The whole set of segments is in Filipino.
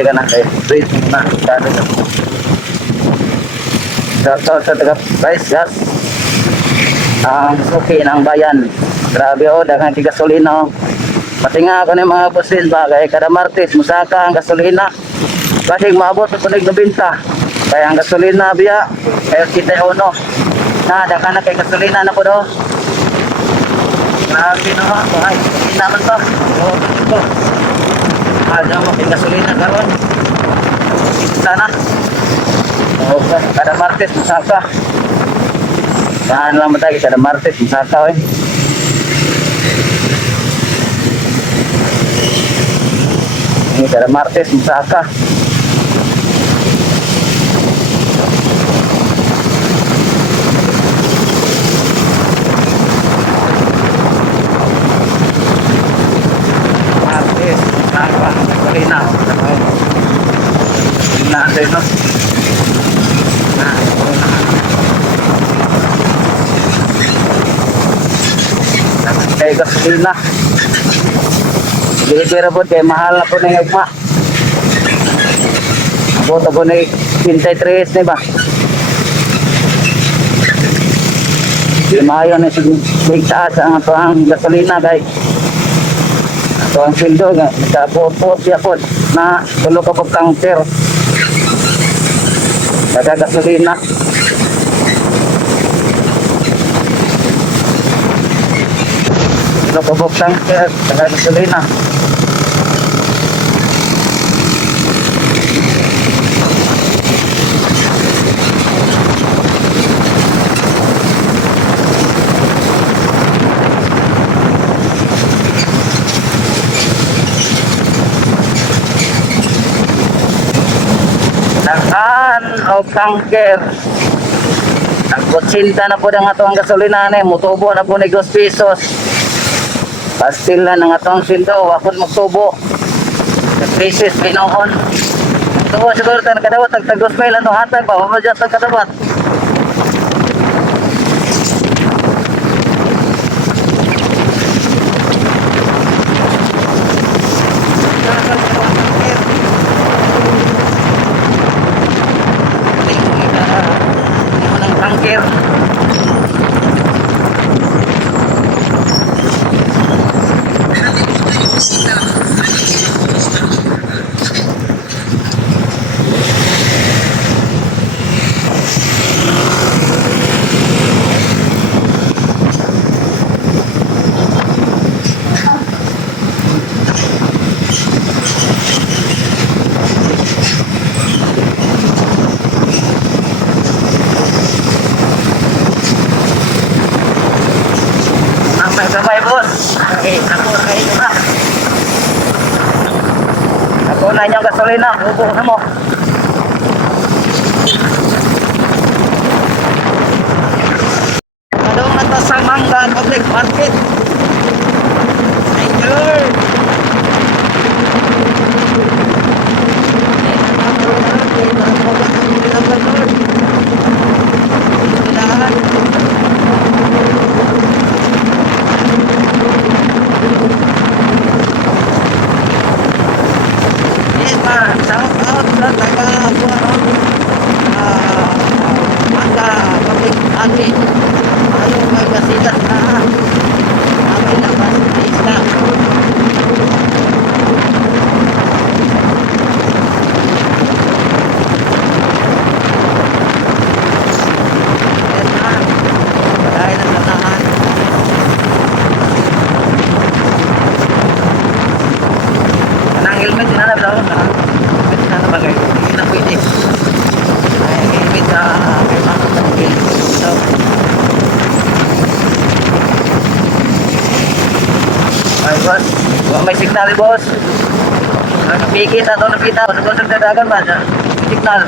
ready ka na. Wait muna. Sa taga price gas. Ang suki ng bayan. Grabe o, daghang gasolina o. Pati nga ako ng mga busin bagay, kada Martes, musaka ang gasolina. Kasi maabot sa tulig na binta. Kaya ang gasolina biya, kaya kita yun o. Daka na kay gasolina na po do. Grabe no ha, bahay, gasolina man to. Oo, ito. Ada mo kay gasolina karon. Sana. Okay, kada Martes, musaka. Saan lang matay, kada Martes, musaka eh. Ini kada Martes musaka. Martes musaka. Gasolina. Natin no. Kay gasolina. Dili-dili po kay mahal na po na yung igma. Abot po na 23 na ba? Di maayo na sig taas ang ato ang gasolina kay ato ang sildo nga nagkapuot siya po na tulo ka po counter. Nagagasolina. Tulo ka po counter, nagagasolina. Nagkaan o tanker. Nagkotsinta na po ng atong gasolina ni. Mutubo na po ni 2 pesos. Pastil na ng atong sildo. Wakon magtubo. Nag-crisis pinoon. Tubo siguro tayo nakadawat. Tag-2 mail atong hatag pa. Wala dyan tagkadawat. Tanker. Sabay boss. Okay, ako kayo na. Ako na yung gasolina, ubo na mo. Ano nga to sa Mangga Public Market? Thank you. May signal boss. Napikit atau napita sa konsep dadagan ba signal.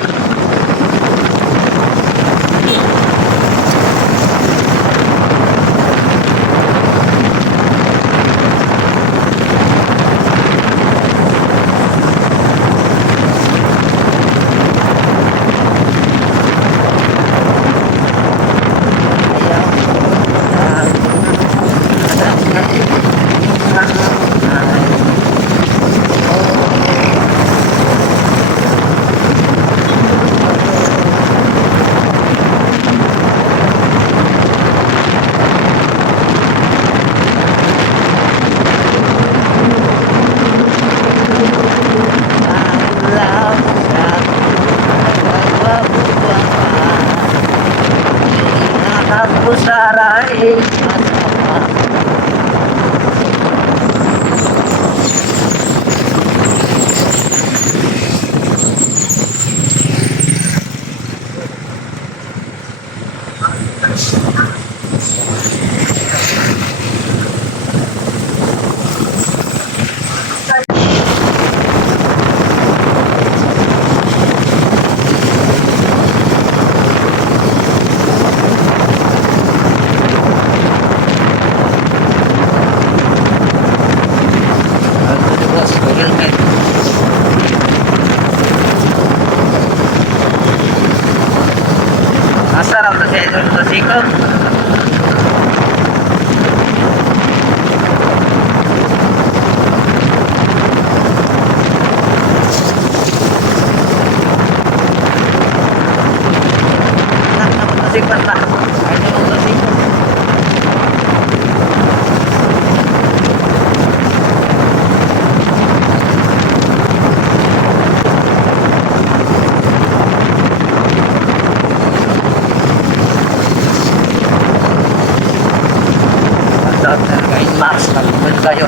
usaray. Masarap na siya ito sa sikap. Nasipan na. Ito ang nasipan. Max, nagpunod kayo.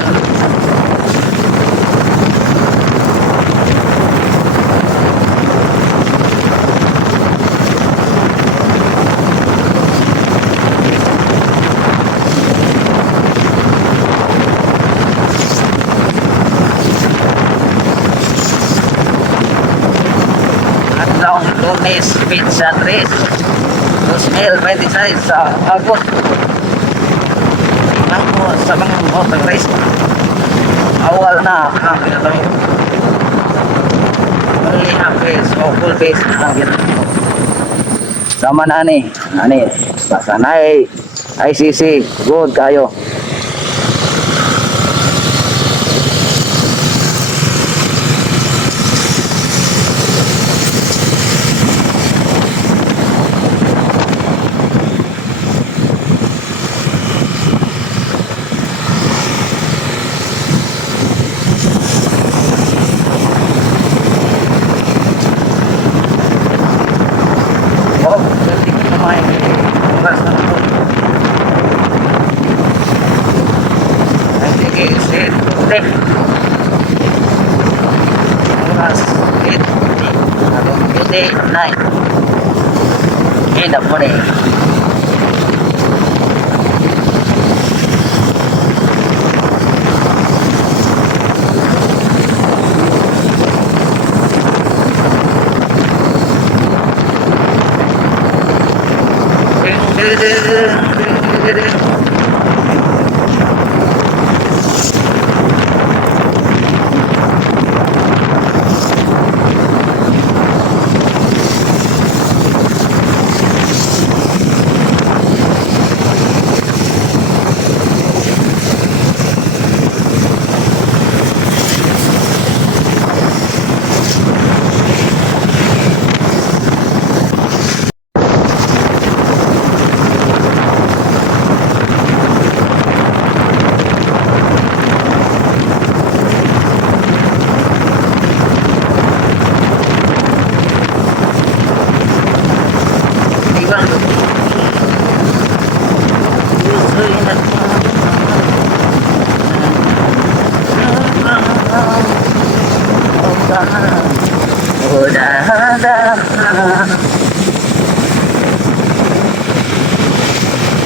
At daw, Lunes, Pizza 3, 2026 sa Agost. Ako sa mga motor race awal na kami ito only half race o full race na sama na ani sanay ICC good kayo. Night. In the morning.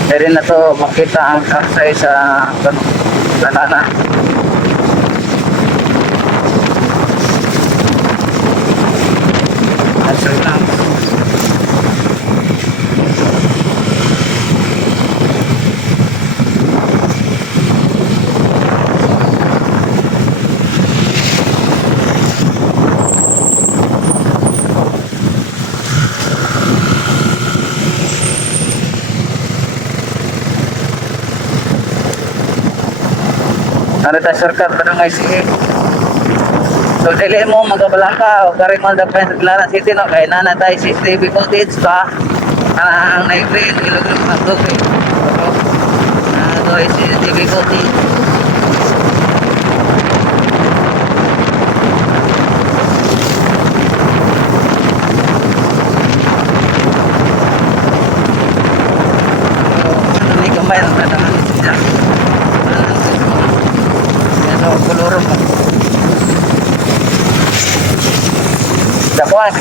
Meron na to makita ang kaksay sa kanana. Answer lang. Ano tayo shortcut pa nung ICE. So dili mo magabalaka o kari mo dapat Clara City no kay nana tayo CCTV footage pa ang naibril ilugro na to kay to CCTV footage.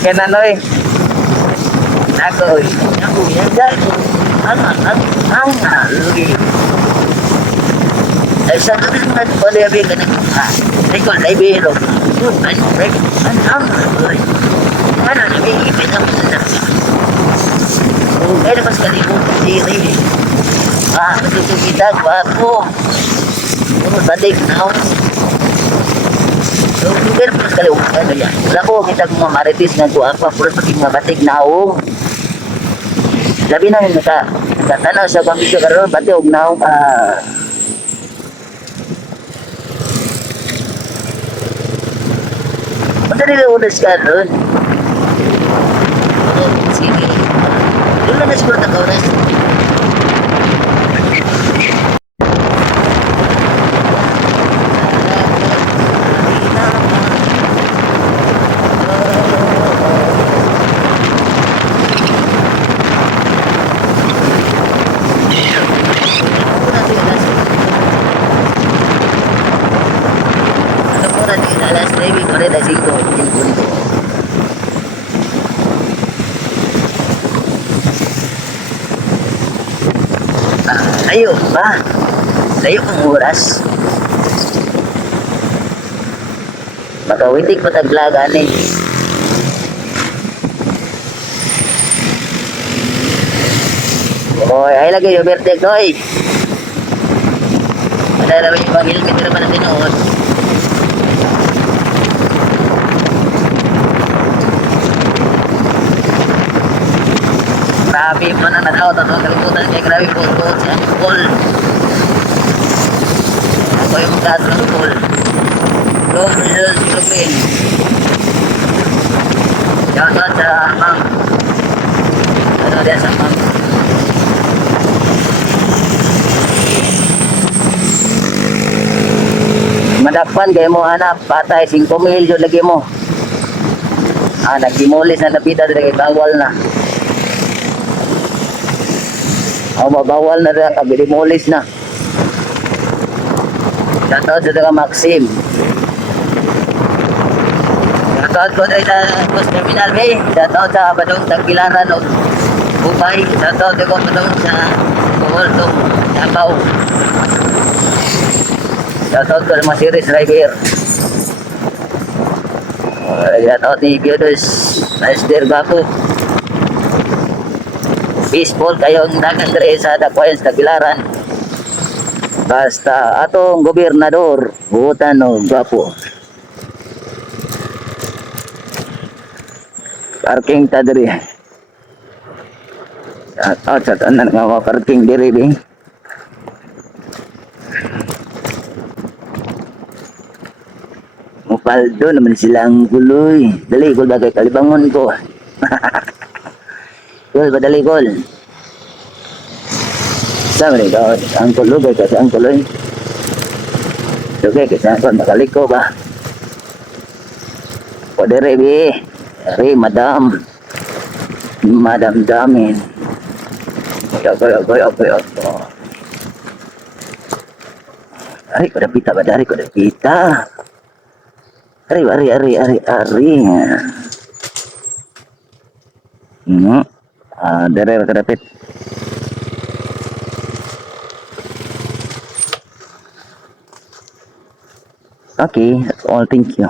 ka na, Noy. Ako, yan dahil. Lugi. Ay, sa gabi naman, wala yabi ka na. Ikaw, naibiro. Ano, nabihipin ang mga. Kaya naman sa kalimutan diri. Matutong kita, gwapo. Batik na ako. So, kaya naman sa kalimutan ano yan. Wala ko, kita kong mamaritis nga gwapo. Puro pati mga batik na ako. Labi na yung katanaw sa pambisyo karoon, pati huwag na ako. Punta nila unas ka ron. Sige. Doon lang na siguro nag-oras. Alas 9:45. Layo ba? Layo ang oras. Makawitik pa taglaga ni. Oy, ay lagi yung birthday ko eh. Madala ba yung mga helmet naman na tinuod? Grabe mo na nataw, tatawag kalimutan kay grabe po si Uncle. Ako yung magkato ng Uncle. Long results Philippine. Shoutout sa Ma'am. Ano din sa Ma'am. Madakpan kayo mo anak, patay 5 milyon lagi mo. Nagdimulis na napita dito kay bawal na. Mabawal na rin, kabilimulis na. Shoutout sa taga Maxim. Shoutout ko rin sa Bus Terminal Bay. Shoutout sa Badong Tangkilaran o Bupay. Shoutout ko Badong sa Kuholtong Tapaw. Shoutout ko sa mga series driver. Shoutout ni Biodus Nasdir Baku. Peaceful kayong dagan dere sa Dakwayans Tagbilaran. Basta atong gobernador buotan no gwapo. Parking ta diri. Sa tanan nga mga parking diri di. Mupaldo naman silang guloy. Dali gul bagay kalibangon ko. Gol, badali gol. Sama ni kau, angkol lu kasi angkol lu. Oke, kasi angkol makaliko ba. Pwede rebi, madam damin. Oke. Ari ko pita ba? Ari ko pita. Ari. Dari kedapit. Okay, that's all. Thank you.